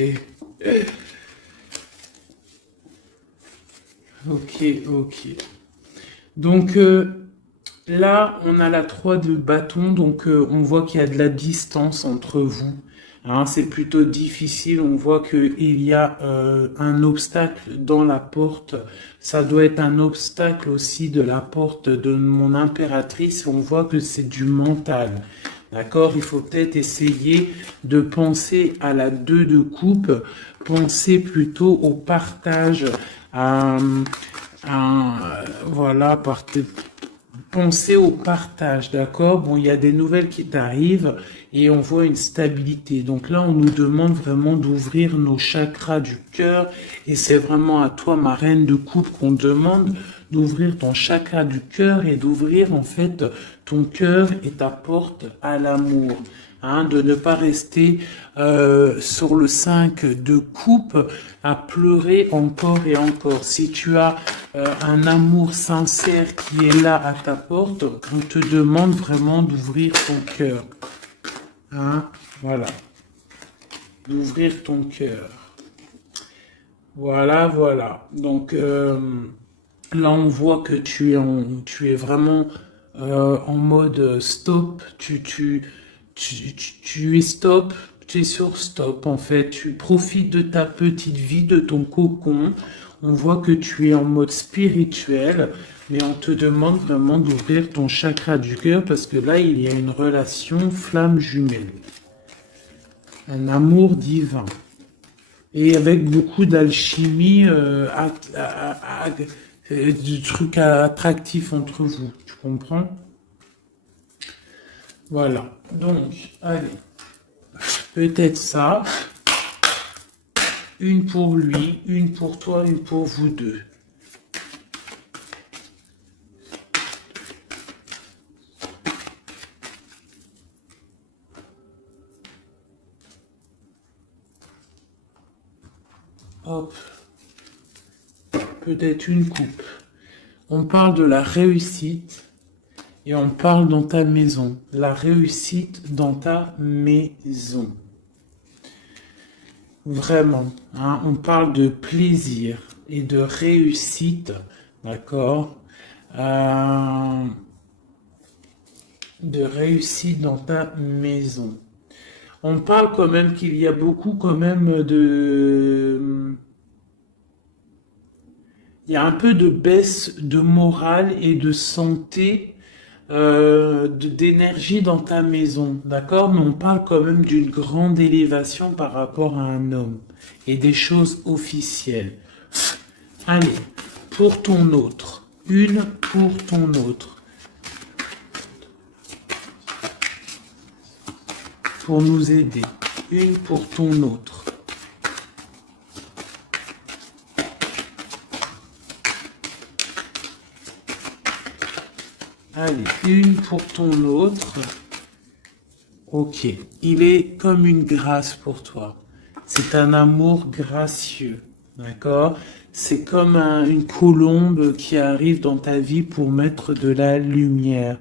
Ok. Donc là, on a la 3 de bâton, donc on voit qu'il y a de la distance entre vous. Hein, c'est plutôt difficile, on voit qu'il y a un obstacle dans la porte. Ça doit être un obstacle aussi de la porte de mon impératrice. On voit que c'est du mental. D'accord? Il faut peut-être essayer de penser à la 2 de coupe, penser plutôt au partage, voilà, penser au partage, d'accord? Bon, il y a des nouvelles qui t'arrivent et on voit une stabilité. Donc là, on nous demande vraiment d'ouvrir nos chakras du cœur et c'est vraiment à toi, ma reine de coupe, qu'on demande d'ouvrir ton chakra du cœur et d'ouvrir en fait ton cœur et ta porte à l'amour. Hein, de ne pas rester sur le 5 de coupe à pleurer encore et encore. Si tu as un amour sincère qui est là à ta porte, on te demande vraiment d'ouvrir ton cœur. Hein, voilà. D'ouvrir ton cœur. Voilà, voilà. Donc là, on voit que tu es vraiment en mode stop. Tu es stop. Tu es sur stop en fait. Tu profites de ta petite vie, de ton cocon. On voit que tu es en mode spirituel, mais on te demande vraiment d'ouvrir ton chakra du cœur parce que là, il y a une relation flamme jumelle. Un amour divin. Et avec beaucoup d'alchimie, du truc attractif entre vous. Tu comprends? Voilà. Donc, allez. Peut-être ça. Une pour lui, une pour toi, une pour vous deux. Hop. Peut-être une coupe. On parle de la réussite et on parle dans ta maison. La réussite dans ta maison. Vraiment, hein, on parle de plaisir et de réussite, d'accord? De réussite dans ta maison. On parle quand même qu'il y a beaucoup quand même de... Il y a un peu de baisse de morale et de santé, d'énergie dans ta maison, d'accord? Mais on parle quand même d'une grande élévation par rapport à un homme et des choses officielles. Allez, pour ton autre. Une pour ton autre. Pour nous aider. Une pour ton autre. Allez, une pour ton autre. Ok, il est comme une grâce pour toi. C'est un amour gracieux, d'accord? C'est comme une colombe qui arrive dans ta vie pour mettre de la lumière.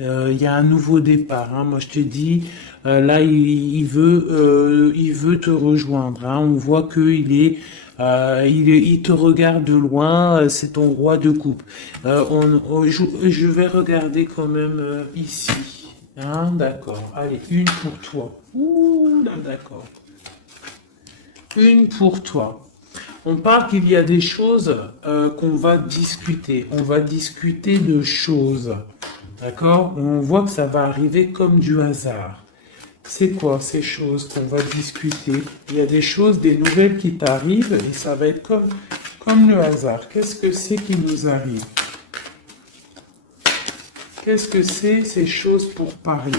Il y a un nouveau départ. Hein. Moi, je te dis, là, il veut te rejoindre. Hein. On voit qu'il est il te regarde de loin, c'est ton roi de coupe. Je vais regarder quand même ici. Hein, d'accord. Allez, une pour toi. Ouh, là, d'accord. Une pour toi. On parle qu'il y a des choses qu'on va discuter. On va discuter de choses. D'accord? On voit que ça va arriver comme du hasard. C'est quoi ces choses qu'on va discuter? Il y a des choses, des nouvelles qui t'arrivent et ça va être comme le hasard. Qu'est-ce que c'est qui nous arrive? Qu'est-ce que c'est ces choses pour parler?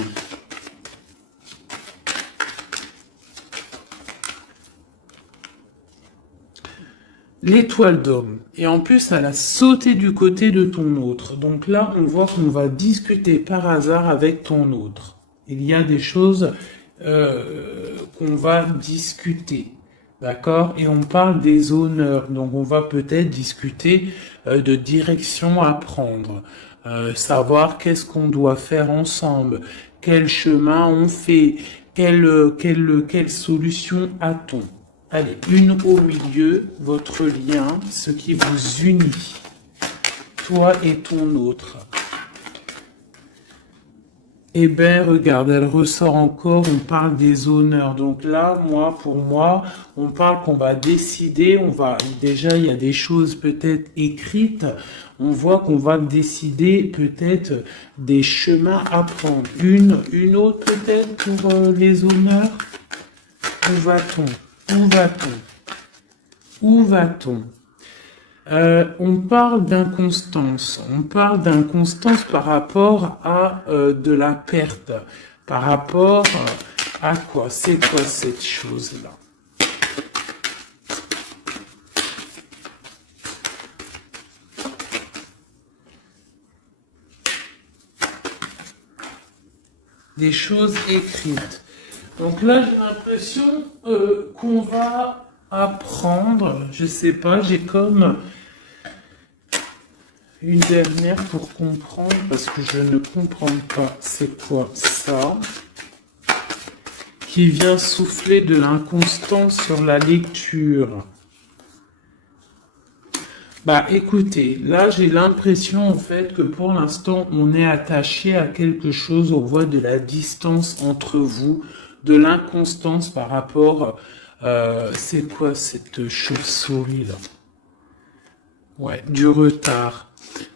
L'étoile d'homme. Et en plus, elle a sauté du côté de ton autre. Donc là, on voit qu'on va discuter par hasard avec ton autre. Il y a des choses qu'on va discuter. D'accord? Et on parle des honneurs. Donc on va peut-être discuter de direction à prendre. Savoir qu'est-ce qu'on doit faire ensemble. Quel chemin on fait. Quelle solution a-t-on? Allez, une au milieu, votre lien, ce qui vous unit. Toi et ton autre. Eh ben, regarde, elle ressort encore, on parle des honneurs. Donc là, pour moi, on parle qu'on va décider, déjà, il y a des choses peut-être écrites, on voit qu'on va décider peut-être des chemins à prendre. Une autre peut-être pour les honneurs. Où va-t-on? Où va-t-on? Où va-t-on? On parle d'inconstance. On parle d'inconstance par rapport à de la perte. Par rapport à quoi? C'est quoi cette chose-là? Des choses écrites. Donc là, j'ai l'impression qu'on va apprendre, je sais pas, j'ai comme une dernière pour comprendre, parce que je ne comprends pas c'est quoi ça, qui vient souffler de l'inconstance sur la lecture. Bah écoutez, là j'ai l'impression en fait que pour l'instant on est attaché à quelque chose, on voit de la distance entre vous, de l'inconstance par rapport, c'est quoi cette chauve-souris là? Ouais, du retard.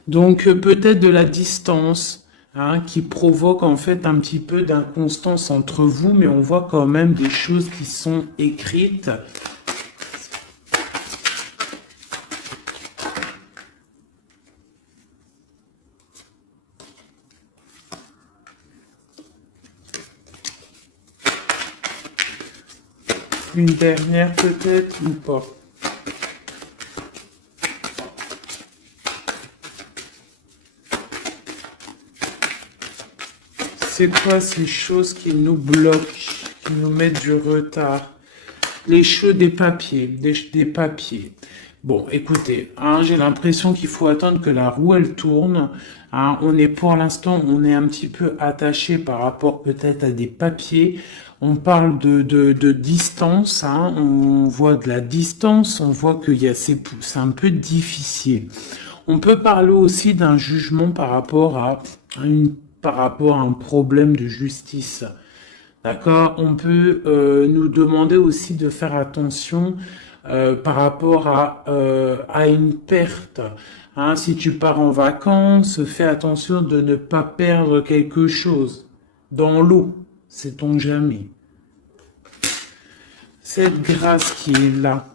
Donc peut-être de la distance, hein, qui provoque en fait un petit peu d'inconstance entre vous, mais on voit quand même des choses qui sont écrites. Une dernière peut-être ou pas? C'est quoi ces choses qui nous bloquent, qui nous mettent du retard? Les choses des papiers, des papiers. Bon, écoutez, hein, j'ai l'impression qu'il faut attendre que la roue elle tourne. Hein, on est pour l'instant, on est un petit peu attaché par rapport peut-être à des papiers. On parle de distance, hein, on voit de la distance, on voit qu'il y a c'est un peu difficile. On peut parler aussi d'un jugement par rapport à un problème de justice. D'accord? On peut nous demander aussi de faire attention par rapport à une perte. Hein, si tu pars en vacances, fais attention de ne pas perdre quelque chose dans l'eau. Sait-on jamais. Cette grâce qui est là.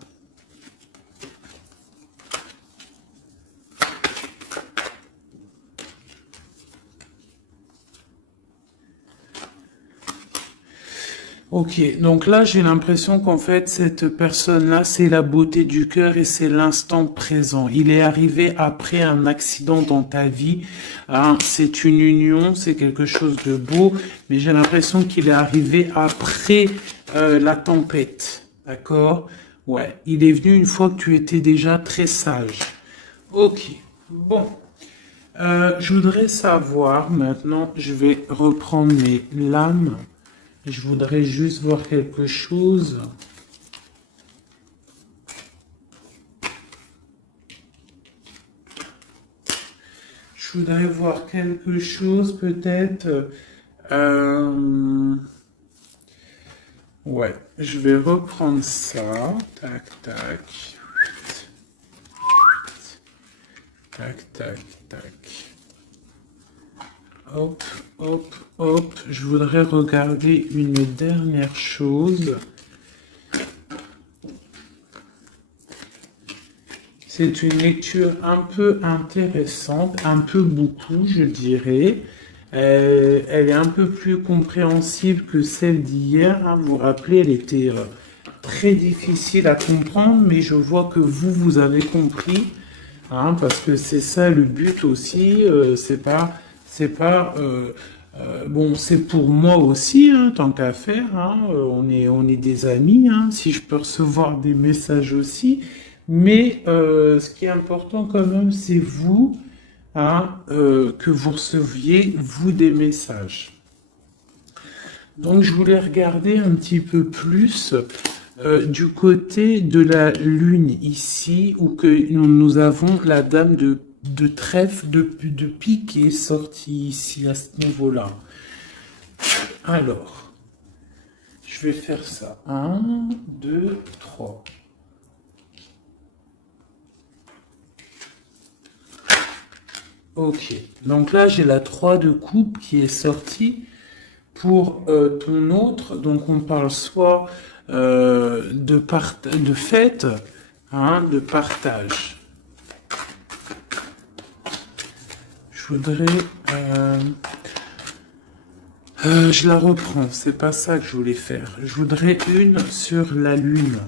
Ok, donc là j'ai l'impression qu'en fait cette personne-là c'est la beauté du cœur et c'est l'instant présent. Il est arrivé après un accident dans ta vie, hein, c'est une union, c'est quelque chose de beau, mais j'ai l'impression qu'il est arrivé après la tempête, d'accord? Ouais, il est venu une fois que tu étais déjà très sage. Ok, bon. Je voudrais savoir maintenant, je vais reprendre mes lames. Je voudrais juste voir quelque chose. Je voudrais voir quelque chose peut-être. Ouais, je vais reprendre ça. Tac, tac. Tac, tac, tac. Hop, hop, hop. Je voudrais regarder une dernière chose. C'est une lecture un peu intéressante, un peu beaucoup, je dirais. Elle est un peu plus compréhensible que celle d'hier. Hein. Vous vous rappelez, elle était très difficile à comprendre, mais je vois que vous avez compris. Hein, parce que c'est ça le but aussi. Bon, c'est pour moi aussi, hein, tant qu'à faire. Hein, on est des amis. Hein, si je peux recevoir des messages aussi. Mais ce qui est important quand même, c'est vous, hein, que vous receviez, vous, des messages. Donc, je voulais regarder un petit peu plus du côté de la Lune ici, où que nous avons la dame de trèfle, de pique qui est sortie ici, à ce niveau-là. Alors, je vais faire ça. 1, 2, 3. Ok, donc là j'ai la 3 de coupe qui est sortie pour ton autre. Donc on parle soit de fête, hein, de partage. Je voudrais... je la reprends, c'est pas ça que je voulais faire. Je voudrais une sur la Lune.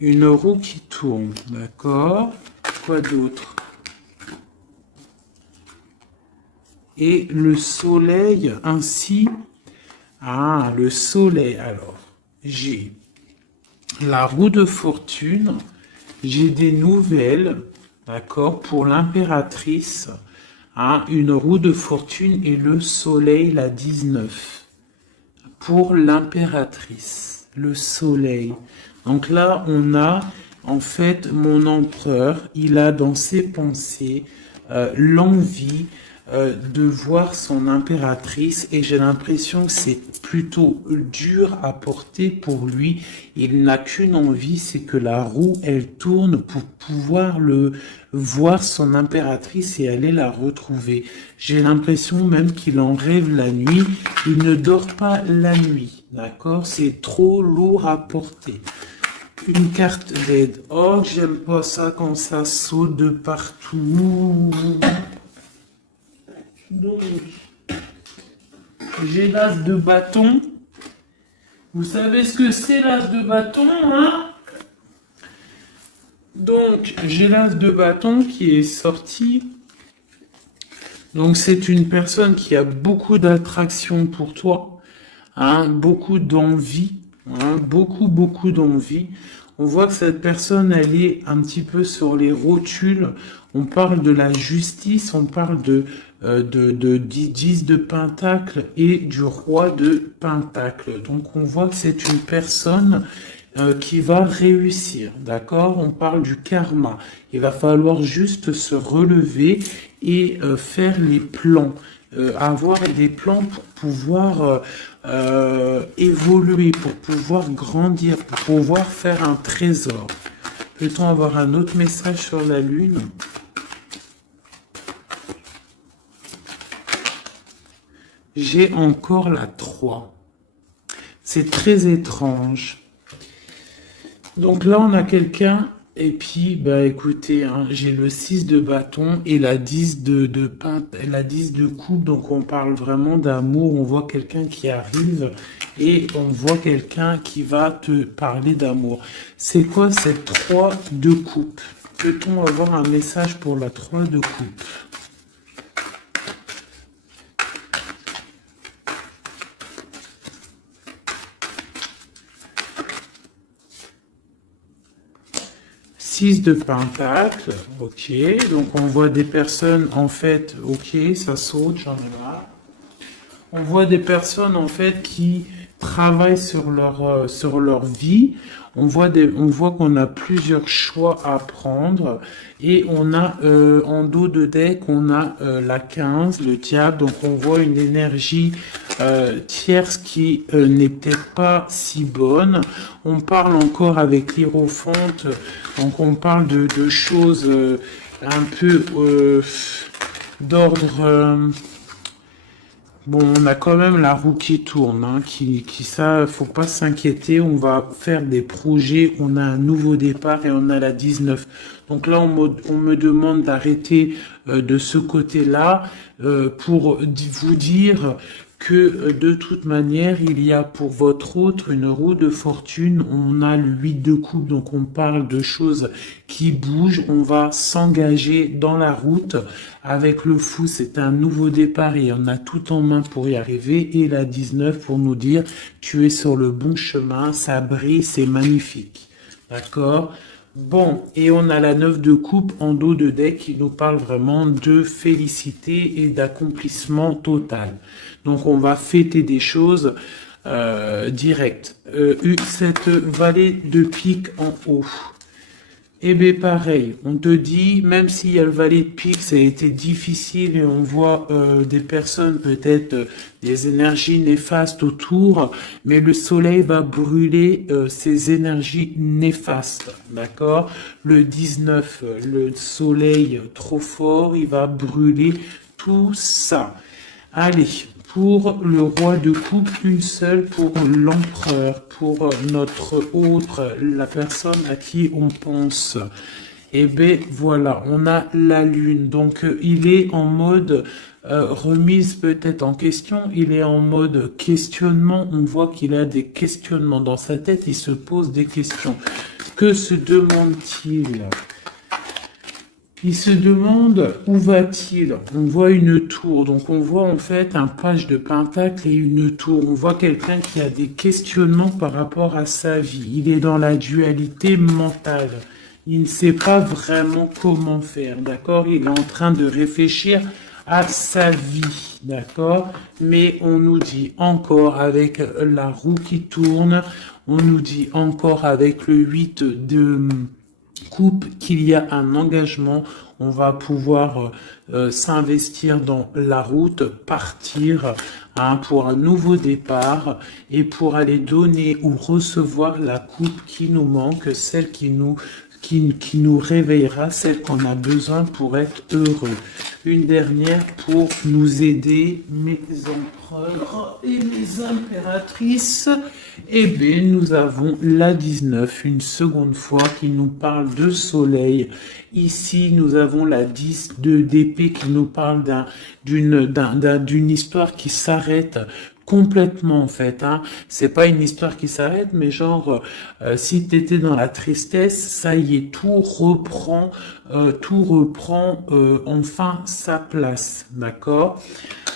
Une roue qui tourne, d'accord? Quoi d'autre? Et le soleil ainsi. Ah, le soleil. Alors, j'ai la roue de fortune. J'ai des nouvelles, d'accord, pour l'impératrice. Hein, une roue de fortune et le soleil, la 19. Pour l'impératrice, le soleil. Donc là, on a en fait mon empereur, il a dans ses pensées l'envie de voir son impératrice et j'ai l'impression que c'est plutôt dur à porter pour lui. Il n'a qu'une envie, c'est que la roue, elle tourne pour pouvoir voir son impératrice et aller la retrouver. J'ai l'impression même qu'il en rêve la nuit. Il ne dort pas la nuit, d'accord? C'est trop lourd à porter. Une carte d'aide. Oh, j'aime pas ça quand ça saute de partout. Donc, j'ai l'as de bâton. Vous savez ce que c'est l'as de bâton, hein? Donc, j'ai l'as de bâton qui est sorti. Donc, c'est une personne qui a beaucoup d'attraction pour toi, hein, beaucoup d'envie, hein, beaucoup d'envie. On voit que cette personne, elle est un petit peu sur les rotules. On parle de la justice, on parle de 10 de Pentacle et du roi de Pentacle. Donc on voit que c'est une personne qui va réussir, d'accord? On parle du karma. Il va falloir juste se relever et faire les plans. Avoir des plans pour pouvoir évoluer, pour pouvoir grandir, pour pouvoir faire un trésor. Peut-on avoir un autre message sur la Lune? J'ai encore la 3. C'est très étrange. Donc là, on a quelqu'un, et puis, bah écoutez, hein, j'ai le 6 de bâton et la 10 la 10 de coupe, donc on parle vraiment d'amour, on voit quelqu'un qui arrive et on voit quelqu'un qui va te parler d'amour. C'est quoi cette 3 de coupe? Peut-on avoir un message pour la 3 de coupe? De Pentacle, ok, donc on voit des personnes en fait, ok, ça saute, j'en ai marre. On voit des personnes en fait qui travaillent sur leur vie. On voit qu'on a plusieurs choix à prendre et on a en dos de deck on a la 15, le diable. Donc on voit une énergie tierce qui n'est peut-être pas si bonne. On parle encore avec l'Hiérophante, donc on parle de choses un peu d'ordre. Bon, on a quand même la roue qui tourne, hein, ça, faut pas s'inquiéter, on va faire des projets, on a un nouveau départ et on a la 19. Donc là, on me demande d'arrêter de ce côté-là pour vous dire que de toute manière, il y a pour votre autre une roue de fortune, on a le 8 de coupe, donc on parle de choses qui bougent, on va s'engager dans la route. Avec le fou, c'est un nouveau départ et on a tout en main pour y arriver. Et la 19 pour nous dire, tu es sur le bon chemin, ça brille, c'est magnifique. D'accord? Bon, et on a la 9 de coupe en dos de deck qui nous parle vraiment de félicité et d'accomplissement total. Donc on va fêter des choses directes. Cette vallée de pique en haut. Eh bien pareil, on te dit, même s'il y a le valet de pique, ça a été difficile et on voit des personnes, peut-être des énergies néfastes autour, mais le soleil va brûler ces énergies néfastes, d'accord? Le 19, le soleil trop fort, il va brûler tout ça. Allez, pour le roi de coupe, une seule pour l'empereur, pour notre autre, la personne à qui on pense. Et ben voilà, on a la lune. Donc il est en mode remise peut-être en question, il est en mode questionnement. On voit qu'il a des questionnements dans sa tête, il se pose des questions. Que se demande-t-il? Il se demande où va-t-il? On voit une tour, donc on voit en fait un page de pentacle et une tour. On voit quelqu'un qui a des questionnements par rapport à sa vie. Il est dans la dualité mentale. Il ne sait pas vraiment comment faire, d'accord? Il est en train de réfléchir à sa vie, d'accord? Mais on nous dit encore avec la roue qui tourne, on nous dit encore avec le 8 de coupe qu'il y a un engagement, on va pouvoir s'investir dans la route, partir pour un nouveau départ et pour aller donner ou recevoir la coupe qui nous manque, celle qui nous réveillera, celle qu'on a besoin pour être heureux. Une dernière pour nous aider, mes empereurs et mes impératrices. Eh bien, nous avons la 19, une seconde fois, qui nous parle de soleil. Ici, nous avons la 10 d'épée qui nous parle d'une histoire qui s'arrête complètement en fait, hein. C'est pas une histoire qui s'arrête, mais genre si t'étais dans la tristesse, ça y est, tout reprend enfin sa place, d'accord?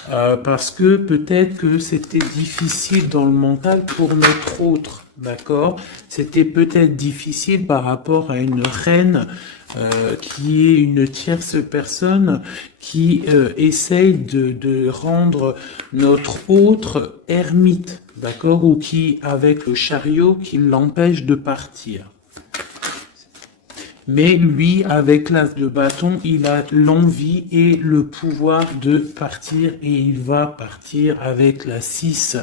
Parce que peut-être que c'était difficile dans le mental pour notre autre, d'accord? C'était peut-être difficile par rapport à une reine qui est une tierce personne qui essaye de rendre notre autre ermite, d'accord? Ou qui, avec le chariot, qui l'empêche de partir. Mais lui, avec l'as de bâton, il a l'envie et le pouvoir de partir et il va partir avec la 6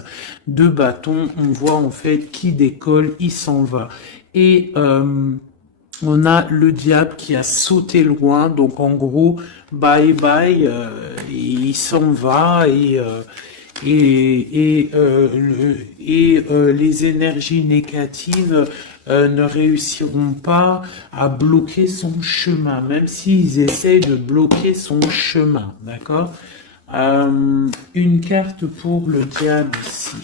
de bâton. On voit en fait qui décolle, il s'en va. Et on a le diable qui a sauté loin, donc en gros, bye bye, il s'en va les énergies négatives ne réussiront pas à bloquer son chemin, même s'ils essayent de bloquer son chemin, d'accord? Une carte pour le diable ici.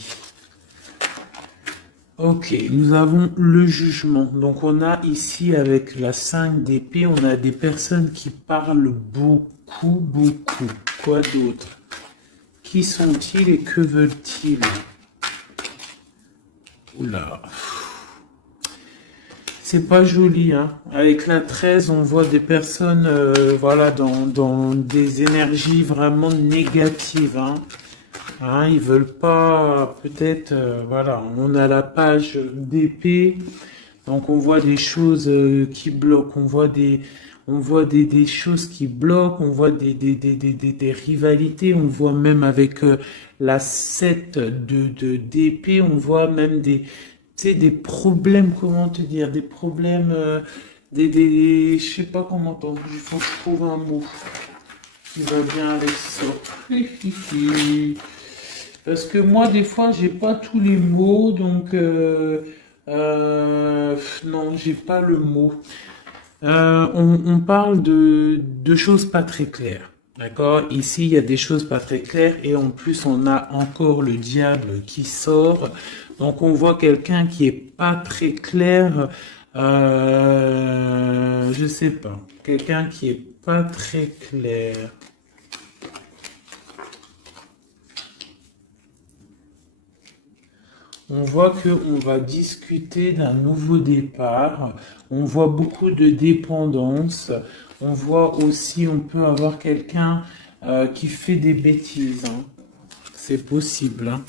Ok, nous avons le jugement. Donc on a ici avec la 5 d'épée, on a des personnes qui parlent beaucoup. Quoi d'autre? Qui sont-ils et que veulent-ils? Oula. C'est pas joli, hein. Avec la 13, on voit des personnes voilà, dans des énergies vraiment négatives, hein. Hein, ils veulent pas, peut-être, voilà, on a la page d'épée, donc on voit des choses qui bloquent, on voit des choses qui bloquent, on voit des rivalités, on voit même avec la 7 d'épée, on voit même tu sais, des problèmes, comment te dire, des problèmes, je sais pas comment il faut que je trouve un mot qui va bien avec ça. Parce que moi, des fois, j'ai pas tous les mots, donc non, j'ai pas le mot. On parle de choses pas très claires, d'accord? Ici, il y a des choses pas très claires et en plus, on a encore le diable qui sort. Donc, on voit quelqu'un qui est pas très clair. Je sais pas, quelqu'un qui est pas très clair. On voit qu'on va discuter d'un nouveau départ. On voit beaucoup de dépendance. On voit aussi, on peut avoir quelqu'un qui fait des bêtises, hein. C'est possible, hein.